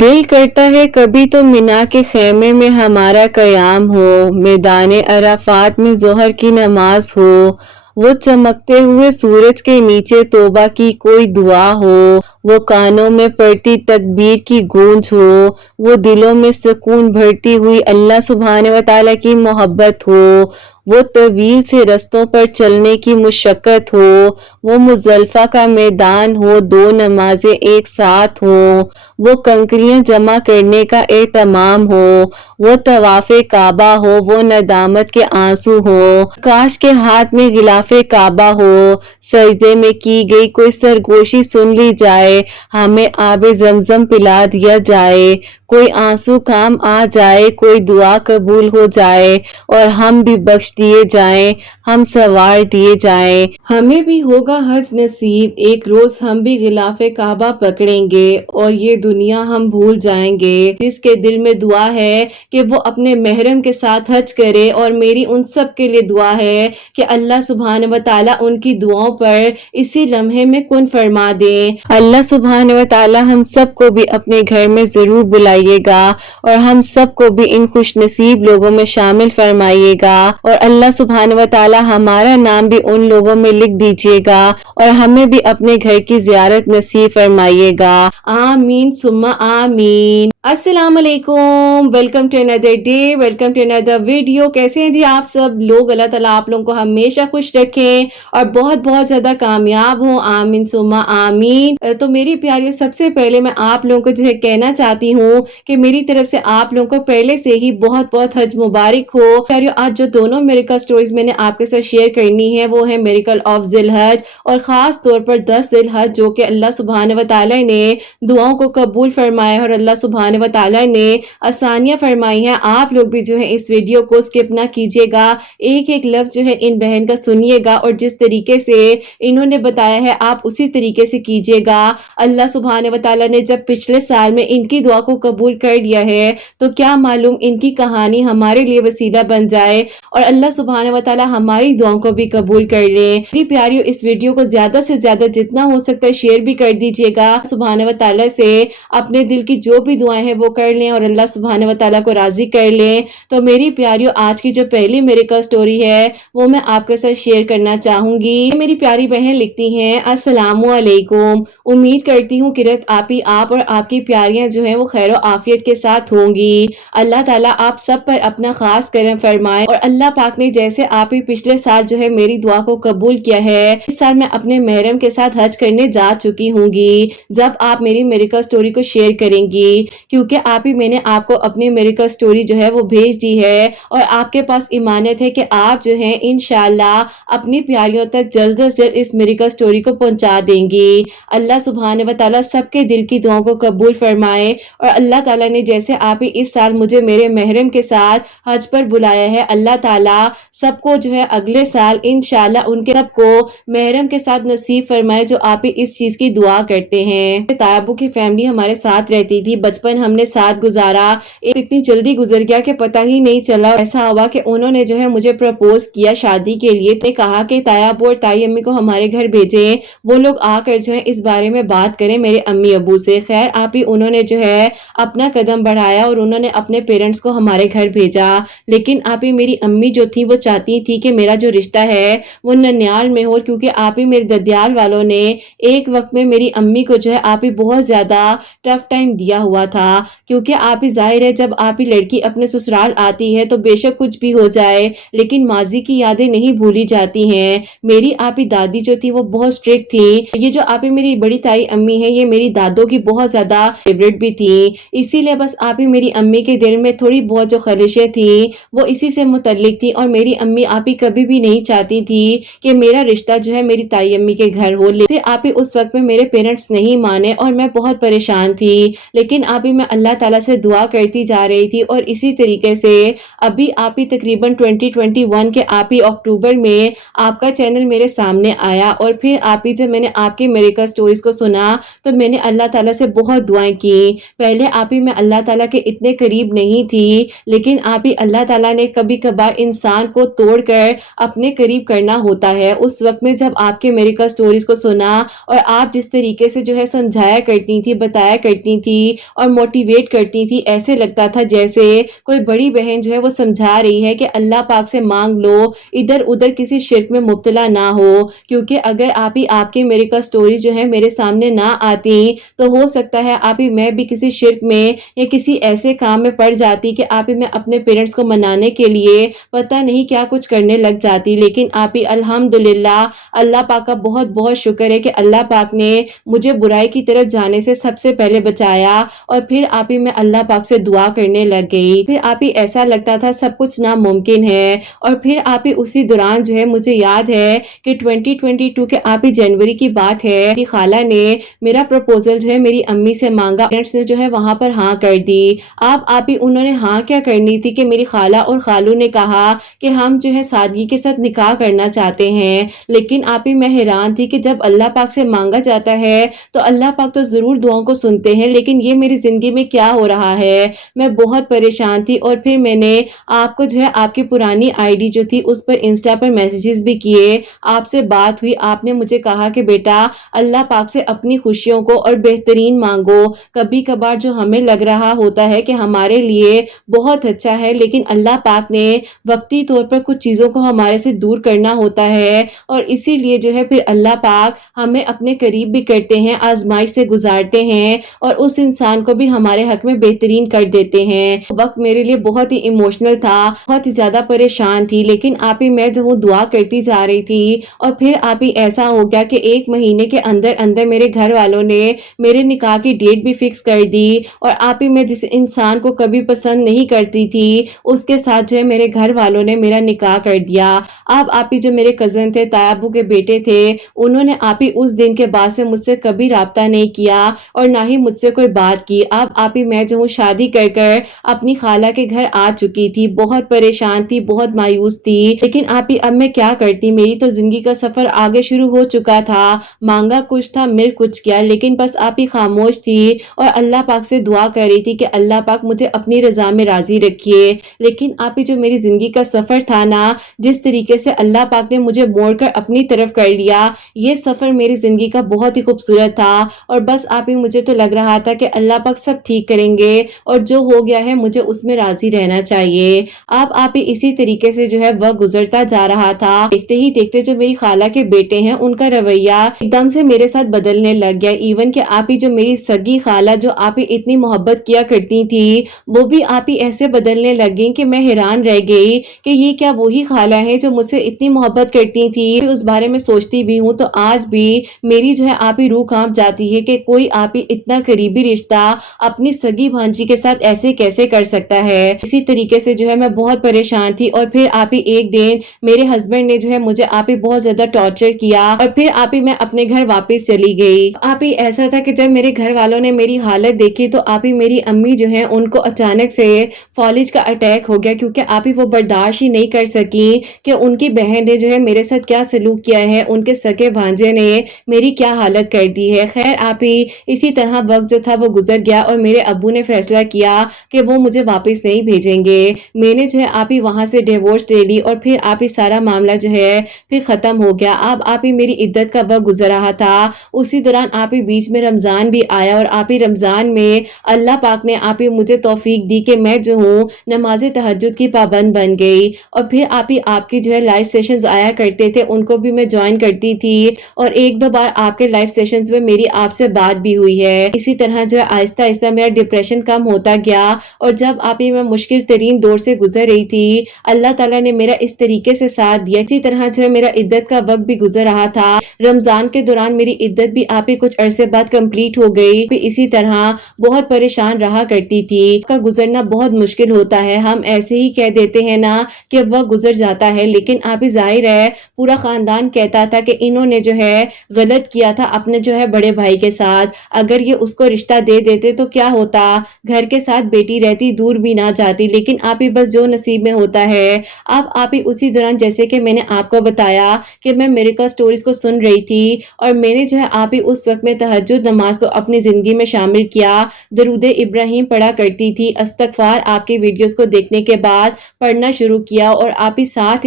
دل کرتا ہے کبھی تو مینا کے خیمے میں ہمارا قیام ہو، میدان عرفات میں ظہر کی نماز ہو، وہ چمکتے ہوئے سورج کے نیچے توبہ کی کوئی دعا ہو، وہ کانوں میں پڑتی تکبیر کی گونج ہو، وہ دلوں میں سکون بھرتی ہوئی اللہ سبحانہ و تعالیٰ کی محبت ہو، وہ طویل سے رستوں پر چلنے کی مشقت ہو، وہ مزدلفہ کا میدان ہو، دو نمازیں ایک ساتھ ہوں، وہ کنکریاں جمع کرنے کا اہتمام ہو، وہ طواف کعبہ ہو، وہ ندامت کے آنسو ہو، کاش کے ہاتھ میں غلاف کعبہ ہو، سجدے میں کی گئی کوئی سرگوشی سن لی جائے، ہمیں آب زمزم پلا دیا جائے، کوئی آنسو کام آ جائے، کوئی دعا قبول ہو جائے اور ہم بھی بخش دیے جائیں، ہم سوار دیے جائیں۔ ہمیں بھی ہوگا حج نصیب، ایک روز ہم بھی غلاف کعبہ پکڑیں گے اور یہ دنیا ہم بھول جائیں گے۔ جس کے دل میں دعا ہے کہ وہ اپنے محرم کے ساتھ حج کرے، اور میری ان سب کے لیے دعا ہے کہ اللہ سبحانہ و تعالیٰ ان کی دعاؤں پر اسی لمحے میں کن فرما دے۔ اللہ سبحانہ و تعالیٰ ہم سب کو بھی اپنے گھر میں ضرور بلائیے گا اور ہم سب کو بھی ان خوش نصیب لوگوں میں شامل فرمائیے گا، اور اللہ سبحانہ و تعالیٰ ہمارا نام بھی ان لوگوں میں لکھ دیجیے گا اور ہمیں بھی اپنے گھر کی زیارت نصیب فرمائیے گا، آمین ثم آمین۔ السلام علیکم، welcome to another day, welcome to another video. کیسے ہیں جی آپ سب لوگ؟ اللہ تعالیٰ آپ لوگوں کو ہمیشہ خوش رکھیں اور بہت بہت زیادہ کامیاب ہوں، آمین ثم آمین۔ تو میری پیاریوں، سب سے پہلے میں آپ لوگوں کو جو ہے کہنا چاہتی ہوں کہ میری طرف سے آپ لوگوں کو پہلے سے ہی بہت بہت حج مبارک ہو۔ پیاریوں، آج جو دونوں میریکل سٹوریز میں نے آپ کے ساتھ شیئر کرنی ہے وہ ہے میریکل آف ذی الحج، اور خاص طور پر 10 ذی الحج، جو کہ اللہ سبحانہ و تعالیٰ نے دعاؤں کو قبول فرمایا اور اللہ سبحانہ و تعالیٰ نے آسانیاں فرمائی ہیں۔ آپ لوگ بھی جو ہے اس ویڈیو کو سکپ نہ کیجیے گا، ایک ایک لفظ جو ہے ان بہن کا سنیے گا، اور جس طریقے سے انہوں نے بتایا ہے آپ اسی طریقے سے کیجیے گا۔ اللہ سبحانہ و تعالیٰ نے جب پچھلے سال میں ان کی دعا کو قبول کر لیا ہے تو کیا معلوم ان کی کہانی ہمارے لیے وسیلہ بن جائے اور اللہ سبحانہ و تعالیٰ ہماری دعاؤں کو بھی قبول کر لے۔ میری پیاریوں، اس ویڈیو کو زیادہ سے زیادہ جتنا ہو سکتا ہے شیئر بھی کر دیجیے گا، سبحانہ و تعالیٰ سے اپنے دل کی جو بھی دعائیں ہیں وہ کر لیں اور اللہ سبحانہ و تعالیٰ کو راضی کر لیں۔ تو میری پیاریوں، آج کی جو پہلی میریکل سٹوری ہے وہ میں آپ کے ساتھ شیئر کرنا چاہوں گی۔ میری پیاری بہن لکھتی ہیں، السلام علیکم، امید کرتی ہوں کہ آپ اور آپ کی پیاریاں جو ہیں وہ خیر و عافیت کے ساتھ ہوں گی۔ اللہ تعالیٰ آپ سب پر اپنا خاص کرم فرمائے، اور اللہ پاک نے جیسے آپ ہی پچھلے سال جو ہے میری دعا کو قبول کیا ہے، اس سال میں اپنے محرم کے ساتھ حج کرنے جا چکی ہوں گی جب آپ میری میریکل سٹوری کو شیئر کریں گی، کیونکہ آپ ہی میں نے آپ کو اپنی میریکل سٹوری جو ہے وہ بھیج دی ہے، اور آپ کے پاس ایمانت ہے کہ آپ جو ہے انشاءاللہ اپنی پیاریوں تک جلد از جلد اس میریکل سٹوری کو پہنچا دیں گی۔ اللہ سبحانہ و تعالیٰ سب کے دل کی دعاؤں کو قبول فرمائے، اور اللہ تعالیٰ نے جیسے آپ ہی اس سال مجھے میرے محرم کے ساتھ حج پر بلایا ہے، اللہ تعالیٰ سب کو جو ہے اگلے سال انشاءاللہ ان کے سب کو محرم کے ساتھ نصیب فرمائے جو آپ ہی اس چیز کی دعا کرتے ہیں۔ تایابو کی فیملی ہمارے ساتھ رہتی تھی، بچپن ہم نے ساتھ گزارا، اتنی جلدی گزر گیا کہ پتہ ہی نہیں چلا۔ ایسا ہوا کہ انہوں نے جو ہے مجھے پرپوز کیا شادی کے لیے، نے کہا کہ تایابو اور تائی امی کو ہمارے گھر بھیجیں، وہ لوگ آ کر جو ہے اس بارے میں بات کریں میرے امی ابو سے۔ خیر آپ ہی انہوں نے جو ہے اپنا قدم بڑھایا اور انہوں نے اپنے پیرنٹس کو ہمارے گھر بھیجا، لیکن آپ ہی میری امی جو تھی وہ چاہتی تھی کہ میرا جو رشتہ ہے وہ ننیال میں ہو، کیونکہ آپ ہی میرے ددیال والوں نے ایک وقت میں میری امی کو جو ہے آپ ہی بہت زیادہ ٹف ٹائم دیا ہوا تھا، کیونکہ آپ ہی ظاہر ہے جب آپ ہی لڑکی اپنے سسرال آتی ہے تو بے شک کچھ بھی ہو جائے لیکن ماضی کی یادیں نہیں بھولی جاتی ہیں۔ میری آپ ہی دادی جو تھی وہ بہت اسٹرکٹ تھی، یہ جو آپ ہی میری بڑی تائی امی ہے یہ میری دادوں کی بہت زیادہ فیوریٹ بھی تھی، اسی لیے بس آپ ہی میری امی کے دل میں تھوڑی بہت جو خلشیں تھیں وہ اسی سے متعلق تھی، اور میری امی آپ ہی کبھی بھی نہیں چاہتی تھی کہ میرا رشتہ جو ہے میری تائی امی کے گھر ہو، پھر آپ ہی اس وقت میں میرے پیرنٹس نہیں مانے اور میں بہت پریشان تھی، لیکن آپ ہی میں اللہ تعالیٰ سے دعا کرتی جا رہی تھی، اور اسی طریقے سے ابھی آپ ہی تقریباً 2021 کے آپ ہی اکتوبر میں آپ کا چینل میرے سامنے آیا، اور پھر آپ ہی جب میں نے آپ کی میریکل سٹوریز کو سنا تو میں نے اللہ تعالیٰ سے بہت دعائیں کی۔ پہلے آپ ہی میں اللہ تعالیٰ کے اتنے قریب نہیں تھی، لیکن آپ ہی اللہ تعالیٰ نے کبھی کبھار انسان کو توڑ کر اپنے قریب کرنا ہوتا ہے۔ اس وقت میں جب آپ کے میریکل سٹوریز کو سنا اور آپ جس طریقے سے جو ہے سمجھایا کرتی تھی، بتایا کرتی تھی اور موٹیویٹ کرتی تھی، ایسے لگتا تھا جیسے کوئی بڑی بہن جو ہے وہ سمجھا رہی ہے کہ اللہ پاک سے مانگ لو، ادھر ادھر کسی شرک میں مبتلا نہ ہو، کیونکہ اگر آپ ہی آپ کے میریکل سٹوریز جو ہے میرے سامنے نہ آتی تو ہو سکتا ہے آپ ہی میں بھی کسی شرک میں یا کسی ایسے کام میں پڑ جاتی کہ آپ ہی میں اپنے پیرنٹس کو منانے کے لیے پتہ نہیں کیا کچھ کرنے لگ جاتی۔ لیکن آپ ہی الحمدللہ اللہ پاک کا بہت بہت شکر ہے کہ اللہ پاک نے مجھے برائی کی طرف جانے سے سب سے پہلے بچایا، اور پھر آپ ہی میں اللہ پاک سے دعا کرنے لگ گئی۔ پھر آپ ہی ایسا لگتا تھا سب کچھ ناممکن ہے، اور پھر آپ ہی اسی دوران جو ہے مجھے یاد ہے کہ 2022 کے آپ ہی جنوری کی بات ہے، میری خالہ نے میرا پروپوزل جو ہے میری امی سے مانگا، پیرنٹس نے جو ہے وہاں پر ہاں کر دی۔ آپ ہی انہوں نے ہاں کیا کرنی تھی کہ میری خالہ اور خالو نے کہا کہ ہم جو ہے سادگی کے ساتھ نکاح کرنا چاہتے ہیں، لیکن آپ ہی میں حیران تھی کہ جب اللہ پاک سے مانگا جاتا ہے تو اللہ پاک تو ضرور دعاؤں کو سنتے ہیں، لیکن یہ میری زندگی میں کیا ہو رہا ہے؟ میں بہت پریشان تھی، اور پھر میں نے آپ کو جو ہے آپ کی پرانی آئی ڈی جو تھی اس پر انسٹا پر میسیجز بھی کیے، آپ سے بات ہوئی، آپ نے مجھے کہا کہ بیٹا اللہ پاک سے اپنی خوشیوں کو اور بہترین مانگو، کبھی کبھار جو ہمیں لگ رہا ہوتا ہے کہ ہمارے لیے بہت اچھا ہے، لیکن اللہ پاک نے وقتی طور پر کچھ چیزوں کو ہمارے سے دور کرنا ہوتا ہے، اور اسی لیے جو ہے پھر اللہ پاک ہمیں اپنے قریب بھی کرتے ہیں، آزمائش سے گزارتے ہیں، اور اس انسان کو بھی ہمارے حق میں بہترین کر دیتے ہیں۔ وقت میرے لیے بہت ہی ایموشنل تھا، بہت ہی زیادہ پریشان تھی، لیکن آپ ہی میں جو وہ دعا کرتی جا رہی تھی، اور پھر آپ ہی ایسا ہو گیا کہ 1 مہینے کے اندر اندر میرے گھر والوں نے میرے نکاح کی ڈیٹ بھی فکس کر دی، اور آپ ہی میں جس انسان کو کبھی پسند نہیں کرتی تھی اس کے ساتھ جو ہے میرے گھر والوں نے میرا نکاح کر دیا۔ اب آپ ہی جو میرے کزن تھے، تایابو کے بیٹے تھے، انہوں نے آپ ہی اس دن کے بعد سے مجھ سے کبھی رابطہ نہیں کیا اور نہ ہی مجھ سے کوئی بات کی۔ اب آپ ہی میں جو ہوں شادی کر کر اپنی خالہ کے گھر آ چکی تھی، بہت پریشان تھی، بہت مایوس تھی، لیکن آپ ہی اب میں کیا کرتی، میری تو زندگی کا سفر آگے شروع ہو چکا تھا، مانگا کچھ تھا مل کچھ کیا، لیکن بس آپ ہی خاموش تھی اور اللہ پاک سے دعا کر رہی تھی کہ اللہ پاک مجھے اپنی رضا میں راضی رکھیے۔ لیکن آپ ہی جو میری زندگی کا سفر تھا نا، جس طریقے سے اللہ پاک نے مجھے موڑ کر اپنی طرف کر لیا، یہ سفر میری زندگی کا بہت ہی خوبصورت تھا، اور بس آپ ہی مجھے تو لگ رہا تھا کہ اللہ پاک سب ٹھیک کریں گے، اور جو ہو گیا ہے مجھے اس میں راضی رہنا چاہیے۔ اب آپ ہی اسی طریقے سے جو ہے وقت گزرتا جا رہا تھا، دیکھتے ہی دیکھتے جو میری خالہ کے بیٹے ہیں ان کا رویہ ایک دم سے میرے ساتھ بدلنے لگ گیا، ایون کہ آپ ہی جو میری سگی خالہ جو آپ ہی اتنی محبت کیا کرتی تھی وہ بھی آپ ہی ایسے بدلنے لگ گئی کہ میں حیران رہ گئی کہ یہ کیا وہی خالہ ہے جو مجھ سے اتنی محبت کرتی تھی۔ اس بارے میں سوچتی بھی ہوں تو آج بھی میری جو ہے آپ ہی روح کانپ جاتی ہے کہ کوئی آپ ہی اتنا قریبی رشتہ اپنی سگی بھانجی کے ساتھ ایسے کیسے کر سکتا ہے۔ اسی طریقے سے جو ہے میں بہت پریشان تھی، اور پھر آپ ہی ایک دن میرے ہسبینڈ نے جو ہے مجھے آپ ہی بہت زیادہ ٹارچر کیا، اور پھر آپ ہی میں اپنے گھر واپس چلی گئی۔ آپ ہی ایسا تھا کہ جب میرے گھر والوں نے میری حالت دیکھی تو آپ ہی میری امی جو ہے ان کو اچانک سے فالج کا اٹیک ہو گیا، کیونکہ آپ ہی وہ برداشت ہی نہیں کر سکی کہ ان کی بہن نے جو ہے میرے ساتھ کیا سلوک کیا ہے، ان کے سگے بھانجے نے میری کیا حالت کر دی ہے۔ خیر آپ ہی اسی طرح وقت جو تھا وہ گزر گیا، اور میرے ابو نے فیصلہ کیا کہ وہ مجھے واپس نہیں بھیجیں گے۔ میں نے جو ہے آپ ہی وہاں سے ڈیورس لے لی، اور پھر آپ ہی سارا معاملہ جو ہے پھر ختم ہو گیا۔ اب آپ ہی میری عدت کا وقت گزر رہا تھا، اسی دوران آپ ہی بیچ میں رمضان بھی آیا، اور آپ ہی رمضان میں اللہ پاک نے آپ ہی مجھے توفیق دی کہ میں جو ہوں نماز تہجد کی پابند بن گئی، اور پھر آپ کی جو ہے لائیو سیشنز آیا کرتے تھے، ان کو بھی میں جوائن کرتی تھی، اور 1-2 بار آپ کے لائیو سیشنز میں میری آپ سے بات بھی ہوئی ہے۔ اسی طرح جو ہے آہستہ آہستہ میرا ڈپریشن کم ہوتا گیا، اور جب آپ ہی میں مشکل ترین دور سے گزر رہی تھی اللہ تعالیٰ نے میرا اس طریقے سے ساتھ دیا۔ اسی طرح جو ہے میرا عدت کا وقت بھی گزر رہا تھا، رمضان کے دوران میری عدت بھی آپ ہی کچھ عرصے بعد کمپلیٹ ہو گئی، پھر اسی طرح بہت پریشان رہا کرتی تھی۔ کا گزرنا بہت مشکل ہوتا ہے، ہم ایسے ہی کہہ دیتے ہیں نا کہ وقت گزر جاتا ہے، لیکن آپ ہی ظاہر ہے پورا خاندان کہتا تھا کہ انہوں نے جو ہے غلط کیا تھا اپنے جو ہے بڑے بھائی کے ساتھ، اگر یہ اس کو رشتہ دے دیتے تو کیا ہوتا، گھر کے ساتھ بیٹی رہتی، دور بھی نہ جاتی، لیکن آپ ہی بس جو نصیب میں ہوتا ہے۔ اب آپ ہی اسی دوران جیسے کہ میں نے آپ کو بتایا کہ میں میریکل سٹوریز کو سن رہی تھی، اور میں نے جو ہے آپ ہی اس وقت میں تہجد نماز کو اپنی زندگی میں شامل کیا، درود ابراہیم پڑھا کرتی تھی۔ استغفار آپ کی ویڈیوز کو دیکھنے کے بعد پڑھنا شروع کیا، اور آپ ہی ساتھ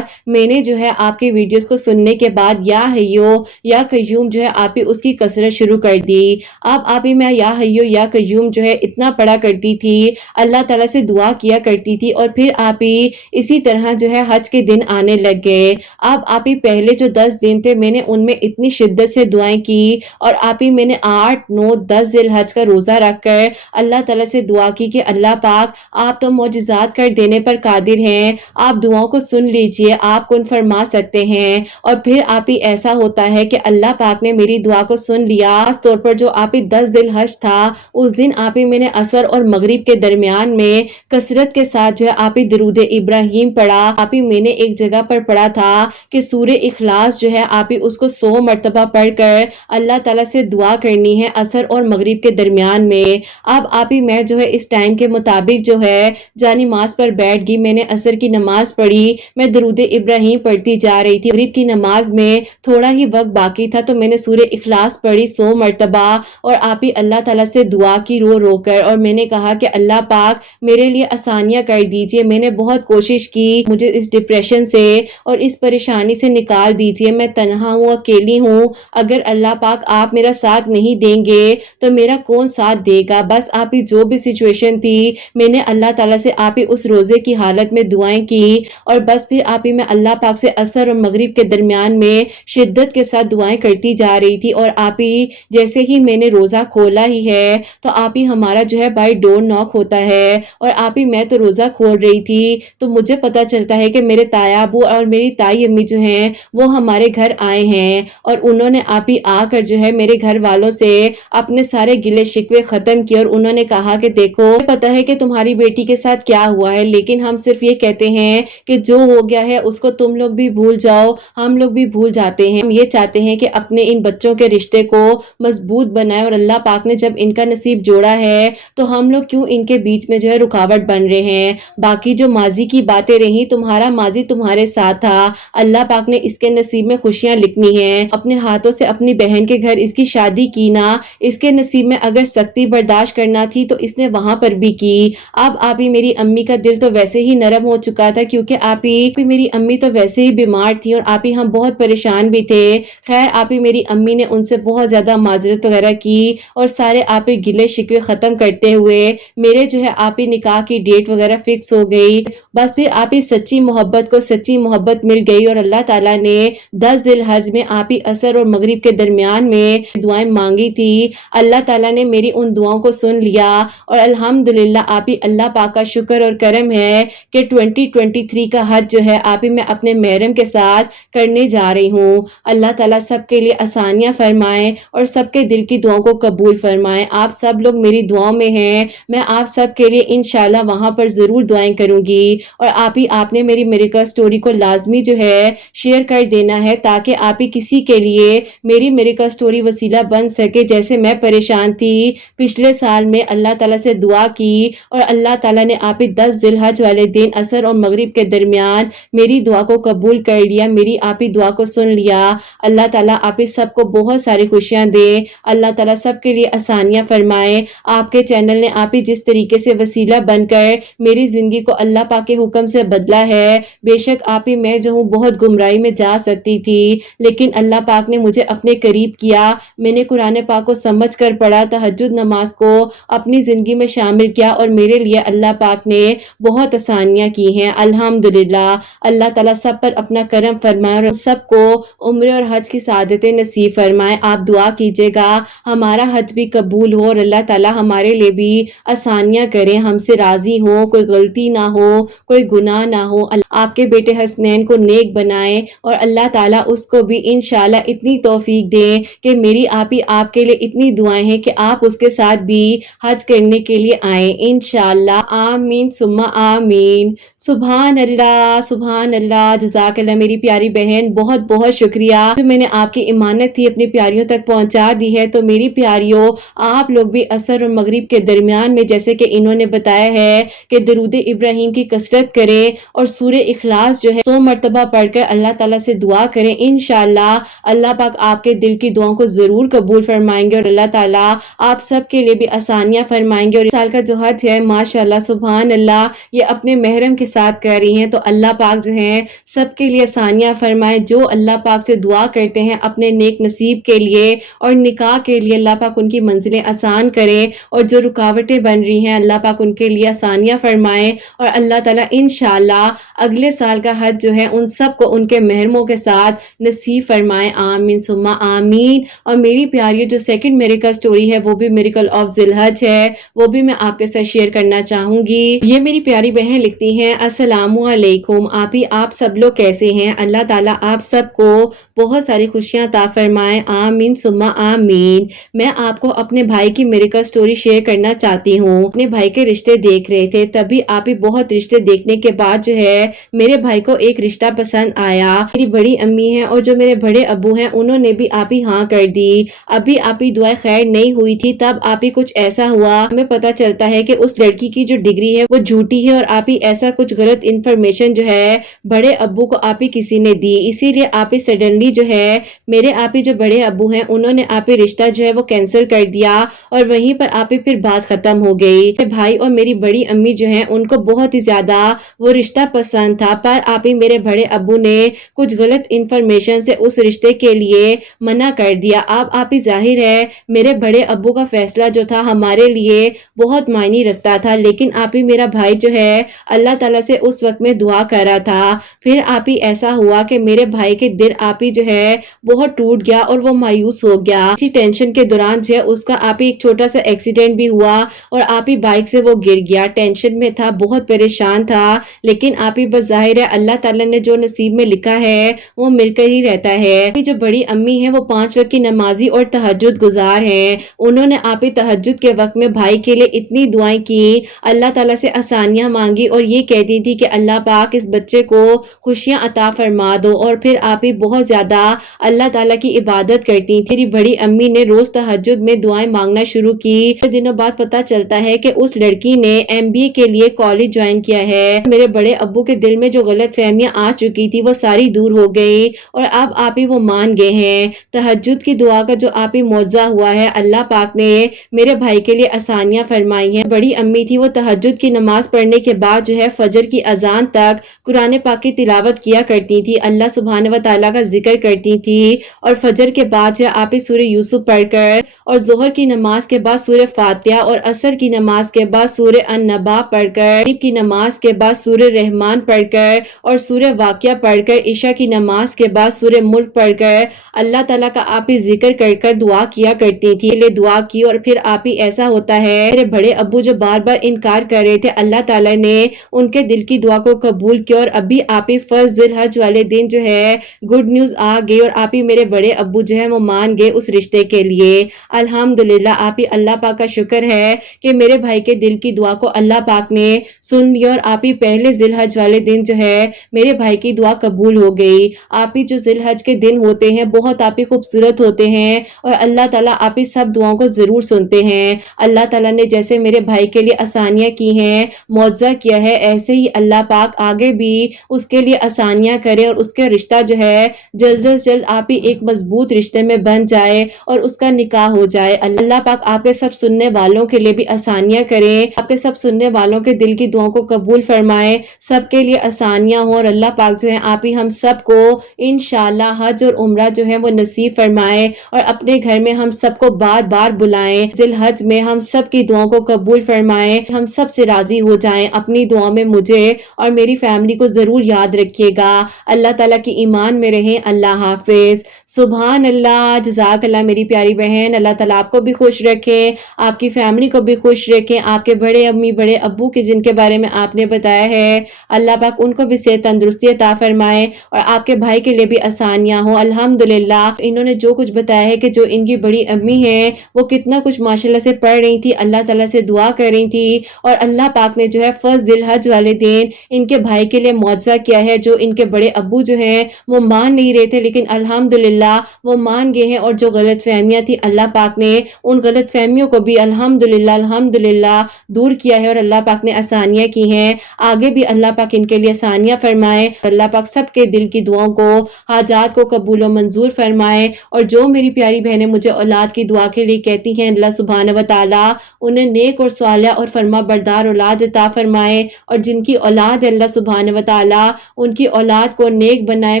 میں نے جو ہے آپ کی ویڈیوز کو سننے کے بعد یا حیو یا قیوم جو ہے آپ ہی اس کی کثرت شروع کر دی۔ اب آپ ہی میں یا حیو یا قیوم جو ہے اتنا پڑھا کرتی تھی، اللہ تعالیٰ سے دعا کیا کرتی تھی، اور پھر آپ ہی اسی طرح جو ہے حج کے دن آنے لگ گئے۔ اب آپ ہی پہلے جو 10 دن تھے میں نے ان میں اتنی شدت سے دعائیں کی، اور آپ ہی میں نے 8، 9، 10 ذی الحج کا روزہ رکھ کر اللہ تعالیٰ سے دعا کی کہ اللہ پاک آپ تو معجزات کر دینے پر قادر ہیں، آپ دعاؤں کو سن لیجئے، آپ کن فرما سکتے ہیں۔ اور پھر آپ ہی ایسا ہوتا ہے کہ اللہ پاک نے میری دعا کو سن لیا۔ خاص طور پر جو آپ ہی 10 ذی الحج تھا، اس دن آپ ہی میں نے عصر اور مغرب کے درمیان میں کثرت کے ساتھ جو ہے آپ ہی درود ابراہیم پڑھا۔ آپ ہی میں نے ایک جگہ پر پڑھا تھا کہ سورہ اخلاص جو ہے آپ ہی اس کو 100 مرتبہ پڑھ کر اللہ تعالیٰ سے دعا کرنی ہے عصر اور مغرب کے درمیان میں۔ اب آپ ہی میں جو ہے اس ٹائم کے مطابق جو ہے جانی نماز پر بیٹھ گئی، میں نے عصر کی نماز پڑھی، میں درود ابراہیم پڑھتی جا رہی تھی۔ مغرب کی نماز میں تھوڑا ہی وقت باقی تھا تو میں نے سورہ اخلاص پڑھی 100 مرتبہ، اور آپ ہی اللہ تعالیٰ سے دعا کی رو رو کر، اور میں نے کہا کہ اللہ پاک میرے لیے آسانیاں کر دیجئے، میں نے بہت کوشش کی، مجھے اس ڈپریشن سے اور اس پریشانی سے نکال دیجئے، میں تنہا ہوں، اکیلی ہوں، اگر اللہ پاک آپ میرا ساتھ نہیں دیں گے تو میرا کون ساتھ دے گا۔ بس آپ ہی جو بھی سچویشن تھی میں نے اللہ تعالیٰ سے آپ ہی اس روزے کی حالت میں دعائیں کی، اور بس پھر آپ ہی میں اللہ پاک سے عصر اور مغرب کے درمیان میں شدت کے ساتھ دعائیں کرتی جا رہی تھی۔ اور آپ ہی جیسے ہی میں نے روزہ کھولا ہی ہے تو آپ ہی ہمارا جو ہے بائی ڈور ناک ہوتا ہے، اور آپ ہی میں تو روزہ کھول رہی تھی تو مجھے پتا چلتا ہے کہ میرے تایا ابو اور میری تائی امی جو ہیں وہ ہمارے گھر آئے ہیں، اور انہوں نے آپ ہی آ کر جو ہے میرے گھر والوں سے اپنے سارے گلے شکوے ختم کیے، اور انہوں نے کہا کہ دیکھو پتا ہے کہ تمہاری بیٹی کے ساتھ کیا ہوا ہے، لیکن ہم صرف یہ کہتے ہیں کہ جو ہو گیا ہے اس کو تم لوگ بھی بھول جاؤ، ہم لوگ بھی بھول جاتے ہیں، ہم یہ چاہتے ہیں کہ اپنے ان بچوں کے رشتے کو مضبوط بنائے، اور اللہ پاک نے جب ان کا نصیب جوڑا ہے تو ہم لوگ کیوں ان کے بیچ میں جو ہے رکاوٹ بن رہے ہیں۔ باقی جو ماضی کی باتیں رہیں، تمہارا ماضی تمہارے ساتھ تھا، اللہ پاک نے اس کے نصیب میں خوشیاں لکھنی ہیں، اپنے ہاتھوں سے اپنی بہن کے گھر اس کی شادی کی نا، اس کے نصیب میں اگر سختی برداشت کرنا تھی تو اس نے وہاں پر بھی کی۔ اب آپ ہی میری امی کا دل تو ویسے ہی نرم ہو چکا تھا، کیونکہ آپ ہی میری امی تو ویسے ہی بیمار تھی، اور آپ ہی ہم بہت پریشان بھی تھے۔ خیر آپ ہی میری امی نے ان سے بہت زیادہ معذرت وغیرہ کی، اور سارے آپ ہی گلے شکوے ختم کرتے ہوئے میرے جو ہے آپ ہی نکاح کی ڈیٹ وغیرہ فکس ہو گئی۔ بس پھر آپ ہی سچی محبت کو سچی محبت مل گئی، اور اللہ تعالیٰ نے 10 ذی الحج میں آپ ہی عصر اور مغرب کے درمیان میں دعائیں مانگی تھی، اللہ تعالیٰ نے میری ان دعاؤں کو سن لیا، اور الحمدللہ آپ ہی اللہ پاک کا شکر اور کرم ہے کہ 2023 کا حج جو ہے آپ ہی میں اپنے محرم کے ساتھ کرنے جا رہی ہوں۔ اللہ تعالیٰ سب کے لیے آسانیاں فرمائیں اور سب کے دل کی دعاؤں کو قبول فرمائیں۔ آپ سب لوگ میری دعاؤں میں ہیں، میں آپ سب کے لیے انشاءاللہ وہاں پر ضرور دعائیں کروں گی، اور آپ نے میری میریکل سٹوری کو لازمی جو ہے شیئر کر دینا ہے، تاکہ آپ ہی کسی کے لیے میری میریکل سٹوری وسیلہ بن سکے۔ جیسے میں پریشان تھی پچھلے سال میں، اللہ تعالیٰ سے دعا کی، اور اللہ تعالیٰ نے آپ ہی 10 ذی الحج والے دن عصر اور مغرب کے درمیان میری دعا کو قبول کر لیا، میری آپ ہی دعا کو سن لیا۔ اللہ تعالیٰ آپ ہی سب کو بہت ساری خوشیاں دے، اللہ تعالیٰ سب کے لیے آسانیاں فرمائے۔ آپ کے چینل نے آپ ہی جس طریقے سے وسیلہ بن کر میری زندگی کو اللہ پاک کے حکم سے بدلا ہے، بے شک آپ ہی میں جو ہوں بہت گمراہی میں جا سکتی تھی، لیکن اللہ پاک نے مجھے اپنے قریب کیا، میں نے قرآن پاک کو سمجھ کر پڑھا، تہجد نماز کو اپنی زندگی میں شامل کیا، اور میرے لیے اللہ پاک نے بہت آسانیاں کی ہیں الحمدللہ۔ اللہ تعالیٰ سب پر اپنا کرم فرمائے، اور سب کو عمرے اور حج کی سعادتیں نصیب فرمائے۔ آپ دعا کیجئے گا ہمارا حج بھی قبول ہو، اور اللہ تعالیٰ ہمارے لیے بھی آسانیاں کریں، ہم سے راضی ہو، کوئی غلطی نہ ہو، کوئی گناہ نہ ہو۔ آپ کے بیٹے حسنین کو نیک بنائیں، اور اللہ تعالیٰ اس کو بھی انشاءاللہ اتنی توفیق دیں کہ میری آپ ہی آپ کے لیے اتنی دعائیں ہیں کہ آپ اس کے ساتھ بھی حج کرنے کے لیے آئیں انشاءاللہ۔ آمین ثم آمین۔ سبحان اللہ، جزاک اللہ میری پیاری بہن، بہت بہت شکریہ جو میں نے آپ کی امانت تھی اپنی پیاریوں تک پہنچا دی ہے۔ تو میری پیاریوں، آپ لوگ بھی عصر اور مغرب کے درمیان میں جیسے کہ انہوں نے بتایا ہے کہ درود ابراہیم کی کثرت کریں، اور سورہ اخلاص جو ہے 100 مرتبہ پڑھ کر اللہ تعالیٰ سے دعا کریں، انشاءاللہ اللہ پاک آپ کے دل کی دعاؤں کو ضرور قبول فرمائیں گے، اور اللہ تعالیٰ آپ سب کے لیے بھی آسانیاں فرمائیں گے. اور اس سال کا جو حج ہے ماشاءاللہ سبحان اللہ یہ اپنے محرم کے ساتھ کر رہی ہیں. تو اللہ پاک جو ہے سب کے لیے آسانیاں فرمائے. جو اللہ پاک سے دعا کرتے ہیں اپنے نیک نصیب کے لیے اور نکاح کے لیے اللہ پاک ان کی منزلیں آسان کرے. اور جو رکاوٹیں بن رہی ہیں اللہ پاک ان کے لیے آسانیاں فرمائے. اور اللہ تعالیٰ انشاءاللہ اگلے سال کا حج جو ہے ان سب کو ان کے محرموں کے ساتھ نصیب فرمائے. آمین ثم آمین. اور میری پیاری جو سیکنڈ میریکل سٹوری ہے وہ بھی میریکل آف ذی الحج ہے, وہ بھی میں آپ کے ساتھ شیئر کرنا چاہوں گی. یہ میری پیاری بہن لکھتی ہیں السلام علیکم آپی, آپ سب لوگ کیسے ہیں؟ اللہ تعالیٰ آپ سب کو بہت ساری خوشیاں عطا فرمائے. آمین ثم آمین. میں آپ کو اپنے بھائی کی میریکل سٹوری شیئر کرنا چاہتی ہوں. اپنے بھائی کے رشتے دیکھ رہے تھے, تبھی آپی بہت رشتے دیکھنے کے بعد جو ہے میرے بھائی کو ایک رشتہ پسند آیا. میری بڑی امی ہیں اور جو میرے بڑے ابو ہیں انہوں نے بھی آپی ہاں کر دی. ابھی آپی دعائیں خیر نہیں ہوئی تھی تب آپی کچھ ایسا ہوا, ہمیں پتا چلتا ہے کہ اس لڑکی کی جو ڈگری ہے وہ جھوٹی ہے. اور آپی ایسا کچھ غلط انفارمیشن جو ہے بڑے ابو کو آپی کسی نے دی, اسی لیے آپی سڈنلی جو ہے میرے آپی جو بڑے ابو ہیں انہوں نے آپی رشتہ جو ہے وہ کینسل کر دیا. اور وہیں پر آپی پھر بات ختم ہو گئی. میرے بھائی اور میری بڑی امی جو ہیں ان کو بہت ہی زیادہ وہ رشتہ پسند تھا, پر آپی میرے بڑے ابو نے کچھ غلط انفارمیشن سے اس رشتے کے لیے منع کر دیا. اب آپی ظاہر ہے میرے بڑے ابو کا فیصلہ جو تھا ہمارے لیے بہت معنی رکھتا تھا, لیکن آپی میرا بھائی جو ہے اللہ تعالیٰ سے اس وقت میں دعا کر رہا تھا. پھر آپی ایسا ہوا کہ میرے بھائی کے دل آپی جو ہے بہت ٹوٹ گیا اور وہ مایوس ہو گیا. اسی ٹینشن کے دوران جو ہے اس کا آپی ایک چھوٹا سا ایکسیڈنٹ بھی ہوا اور آپی بائک سے وہ گر گیا. ٹینشن میں تھا, بہت پریشان تھا, لیکن آپی بس ظاہر ہے اللہ تعالیٰ نے جو نصیب میں لکھا ہے وہ مل کر ہی رہتا ہے. آپی جو بڑی امی ہیں وہ 5 وقت کی نمازی اور تہجد گزار ہیں. انہوں نے آپی تہجد کے وقت میں بھائی کے لیے اتنی دعائیں کی, اللہ تعالیٰ سے آسانیاں مانگی اور یہ کہتی تھی کہ اللہ پاک اس بچے کو خوشیاں عطا فرما دو. اور پھر آپی بہت زیادہ اللہ تعالیٰ کی عبادت کرتی تھی. میری بڑی امی نے روز تہجد میں دعائیں مانگنا شروع کی. کچھ دنوں بعد پتا چلتا ہے کہ اس لڑکی نے MBA کے لیے کالج جوائن کیا ہے. میرے بڑے ابو کے دل میں جو غلط فہمیاں آ چکی تھی وہ ساری دور ہو گئی اور اب آپی وہ مان گئے ہیں. تہجد کی دعا کا جو آپی معجزہ ہوا ہے اللہ پاک نے میرے بھائی کے لیے آسانیاں فرمائی ہیں. بڑی امی تھی وہ تہجد کی نماز پڑھنے کے بعد جو ہے فجر کی اذان تک قرآن پاک کی تلاوت کیا کرتی تھی, اللہ سبحانہ و تعالیٰ کا ذکر کرتی تھی. اور فجر کے بعد جو ہے آپی سورہ یوسف پڑھ کر اور ظہر کی نماز کے بعد سورہ فاتحہ اور عصر کی نماز کے بعد سورہ النبا پڑھ کر, مغرب کی نماز کے بعد سورہ رحمان پڑھ کر اور سورہ واقعہ پڑھ کر, عشاء کی نماز کے بعد سورہ ملک پڑھ کر اللہ تعالیٰ کا آپی ذکر کر کر دعا کیا کرتی تھی. دعا کی اور پھر آپی ایسا ہوتا ہے میرے بڑے ابو جو بار بار انکار کر رہے تھے اللہ تعالیٰ نے ان کے دل کی دعا کو قبول کیا. اور ابھی آپی فرسٹ ذی الحج والے دن جو ہے گڈ نیوز آ گئی اور آپی میرے بڑے ابو جو ہے وہ مان گئے اس رشتے کے لیے. الحمدللہ آپی اللہ پاک کا شکر ہے کہ میرے بھائی کے دل کی دعا کو اللہ پاک نے سن لیا اور آپی پہلے ذی الحج والے دن جو ہے میرے بھائی کی دعا قبول ہو گئی. آپی جو ذی الحج کے دن ہوتے ہیں بہت آپی خوبصورت ہوتے ہیں اور اللہ تعالیٰ آپی سب دعاؤں کو ضرور سنتے ہیں. اللہ تعالیٰ نے جیسے میرے بھائی کے لیے آسانیاں کی ہیں, معجزہ کیا ہے, ایسے ہی اللہ پاک آگے بھی اس کے لیے آسانیاں کرے اور اس کا رشتہ جو ہے جلد از جلد آپی ایک مضبوط رشتے میں بن جائے اور اس کا نکاح ہو جائے. اللہ پاک آپ کے سب سننے والوں کے لیے بھی آسانیاں کرے, آپ کے سب سننے والوں کے دل کی دعاؤں کو قبول فرمائے, سب کے لیے آسانیاں ہوں اور اللہ پاک جو ہے آپی ہم سب کو انشاءاللہ حج اور عمرہ جو ہے وہ نصیب فرمائے اور اپنے گھر میں ہم سب کو بار بار بلائیں. ذی الحج میں ہم سب کی دعاؤں کو قبول فرمائے, ہم سب سے راضی ہو جائیں. اپنی دعاؤں میں مجھے اور میری فیملی کو ضرور یاد رکھیے گا. اللہ تعالیٰ کی ایمان میں رہیں. اللہ حافظ. سبحان اللہ. جزاک اللہ میری پیاری بہن. اللہ تعالیٰ آپ کو بھی خوش رکھے, آپ کی فیملی کو بھی خوش رکھے. آپ کے بڑے امی بڑے ابو کے جن کے بارے میں آپ نے بتایا ہے اللہ پاک ان کو بھی صحت تندرستی عطا فرمائے اور آپ کے بھائی کے لیے بھی آسانیاں ہوں. الحمدللہ انہوں نے جو کچھ بتایا ہے کہ جو ان کی بڑی امی ہیں وہ کتنا کچھ ماشاءاللہ سے پڑھ رہی تھی, اللہ تعالیٰ سے دعا کر رہی تھی اور اللہ پاک نے جو ہے فرسٹ ذی الحج والے دن ان کے بھائی کے لیے معجزہ کیا ہے. جو ان کے بڑے ابو جو ہیں وہ مان نہیں رہے تھے لیکن الحمدللہ وہ مان گئے ہیں اور جو غلط فہمیاں تھی اللہ پاک نے ان غلط فہمیوں کو بھی الحمدللہ دور کیا ہے اور اللہ پاک نے آسانیاں کی ہیں. آگے بھی اللہ پاک ان کے لیے آسانیاں فرمائے. اللہ پاک سب کے دل کی دعاؤں کو حاجات کو قبول و منظور فرمائے. اور جو میری پیاری بہنیں مجھے اولاد کی دعا کے لیے کہتی ہیں اللہ سبحانہ و تعالیٰ انہیں نیک اور صالح اور فرما بردار اولاد عطا فرمائے، اور جن کی اولاد اللہ سبحانہ و تعالیٰ ان کی اولاد کو نیک بنائے،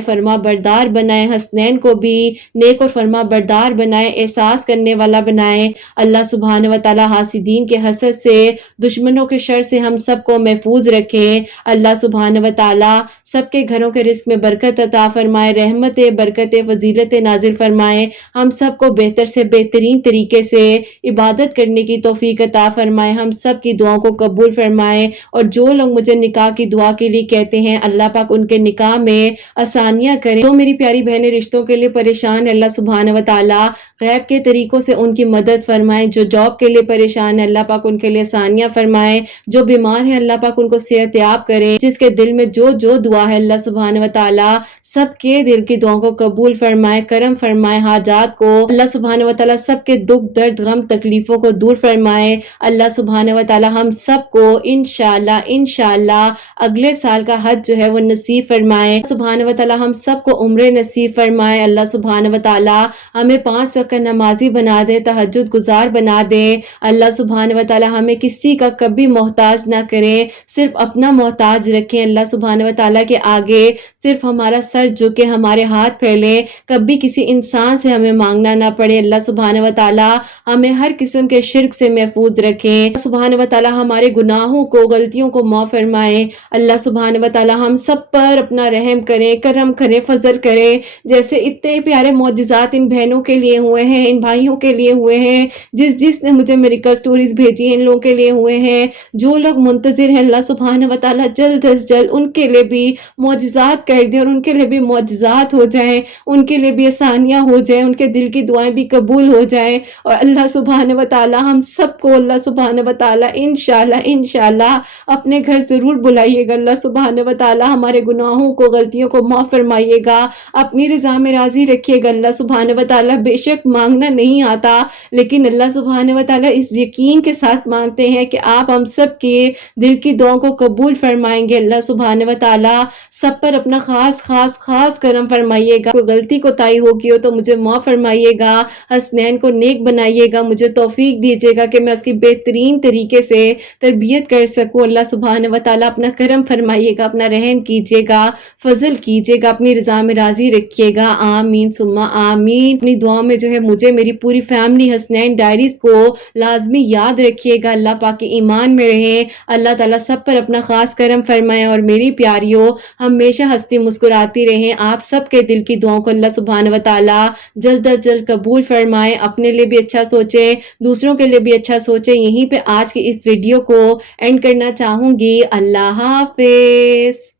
فرما بردار بنائے، حسنین کو بھی نیک اور فرما بردار بنائے، احساس کرنے والا بنائے۔ اللہ سبحانہ و تعالیٰ حاسدین کے حسد سے، دشمنوں کے شر سے ہم سب کو محفوظ رکھے۔ اللہ سبحانہ و تعالیٰ سب کے گھروں کے رزق میں برکت عطا فرمائے، رحمت برکت فضیلت نازل فرمائے، ہم سب کو بہتر سے بہترین طریقے سے عبادت کرنے کی توفیق عطا فرمائے، ہم سب کی دعاؤں کو قبول فرمائے۔ اور جو لوگ مجھے نکاح کی دعا کے لیے کہتے ہیں، اللہ پاک ان کے نکاح میں آسانیاں کریں۔ تو میری پیاری بہنیں رشتوں کے لیے پریشان، اللہ سبحانہ و تعالیٰ غیب کے طریقوں سے ان کی مدد فرمائے۔ جو جاب کے لیے پریشان ہے، اللہ پاک ان کے لیے آسانیاں فرمائے۔ جو بیمار ہیں، اللہ پاک ان کو صحت یاب کرے۔ جس کے دل میں جو دعا ہے، اللہ سبحانہ و تعالیٰ سب کے دل کی دعاؤں کو قبول فرمائے، کرم فرمائے، حاجات کو اللہ سبحانہ و تعالیٰ سب کے دکھ درد غم تکلیفوں کو دور فرمائے۔ اللہ سبحانہ و تعالیٰ ہم سب کو انشاءاللہ اگلے سال کا حج جو ہے وہ نصیب فرمائے۔ سبحانہ و تعالیٰ ہم سب کو عمرے نصیب فرمائے۔ اللہ سبحانہ و تعالیٰ ہمیں 5 وقت نمازی بنا دے، تہجد گزار بنا دے۔ اللہ سبحانہ و تعالیٰ ہمیں کسی کا کبھی محتاج نہ کرے، صرف اپنا محتاج رکھیں۔ اللہ سبحانہ و تعالیٰ کے آگے صرف ہمارا سر جھکے، ہمارے ہاتھ پھیلے، کبھی کسی انسان سے ہمیں مانگنا نہ پڑے۔ اللہ سبحانہ و تعالیٰ ہمیں ہر قسم کے شرک سے محفوظ رکھیں۔ سبحانہ و تعالیٰ ہمارے گناہوں کو، غلطیوں کو معاف فرمائے۔ اللہ سبحانہ و تعالیٰ ہم سب پر اپنا رحم کرے، کرم کرے، فضل کرے۔ جیسے اتنے پیارے معجزات ان بہنوں کے لیے ہوئے ہیں، ان بھائیوں کے لیے ہوئے ہیں، جس نے مجھے میریکل سٹوریز بھیجی ہیں، ان لوگوں کے لیے ہوئے ہیں۔ جو لوگ منتظر ہیں، اللہ سبحانہ و تعالیٰ جلد از جلد ان کے لیے بھی معجزات کر دے، اور ان کے لیے بھی معجزات ہو جائیں، ان کے لیے بھی آسانیاں ہو جائیں، ان کے دل کی دعائیں بھی قبول ہو جائیں۔ اور اللہ سبحانہ و تعالیٰ ہم سب کو اللہ سبحانہ و تعالیٰ انشاءاللہ اپنے گھر ضرور بلائیے گا۔ اللہ سبحانہ و تعالیٰ ہمارے گناہوں کو، غلطیوں کو معاف فرمائیے گا، اپنی رضا میں راضی رکھیے گا۔ اللہ سبحانہ و تعالیٰ بے شک مانگنا نہیں آتا، لیکن اللہ سبحانہ و تعالیٰ اس یقین کے ساتھ مانگتے ہیں کہ آپ ہم سب کے دل کی دعاؤں کو قبول فرمائیں گے۔ اللہ سبحانہ و تعالیٰ سب پر اپنا خاص کرم فرمائیے گا۔ کوئی غلطی کوتاہی ہوگی ہو تو مجھے معاف فرمائیے گا، حسنین کو نیک بنائیے گا، مجھے توفیق دیجیے گا کہ میں اس کی بہترین طریقے سے تربیت کر سکوں۔ اللہ سبحانہ و تعالیٰ اپنا کرم فرمائیے گا، اپنا رحم کیجیے گا، فضل کیجیے گا، اپنی رضا میں راضی رکھیے گا۔ آمین ثم آمین۔ اپنی دعا میں جو ہے مجھے، میری پوری فیملی حسنین ڈائریز کو لازمی یاد رکھیے گا۔ اللہ پاک کے ایمان میں رہیں، اللہ تعالیٰ سب پر اپنا خاص کرم فرمائے۔ اور میری پیاریوں ہمیشہ ہنستی مسکراتی رہیں۔ آپ سب کے دل کی دعاؤں کو اللہ سبحانہ و تعالیٰ جلد از جلد قبول فرمائے۔ اپنے لیے بھی اچھا سوچیں، دوسروں کے لیے بھی اچھا سوچیں۔ یہیں پہ آج کی اس ویڈیو کو اینڈ کرنا چاہوں گی۔ اللہ حافظ۔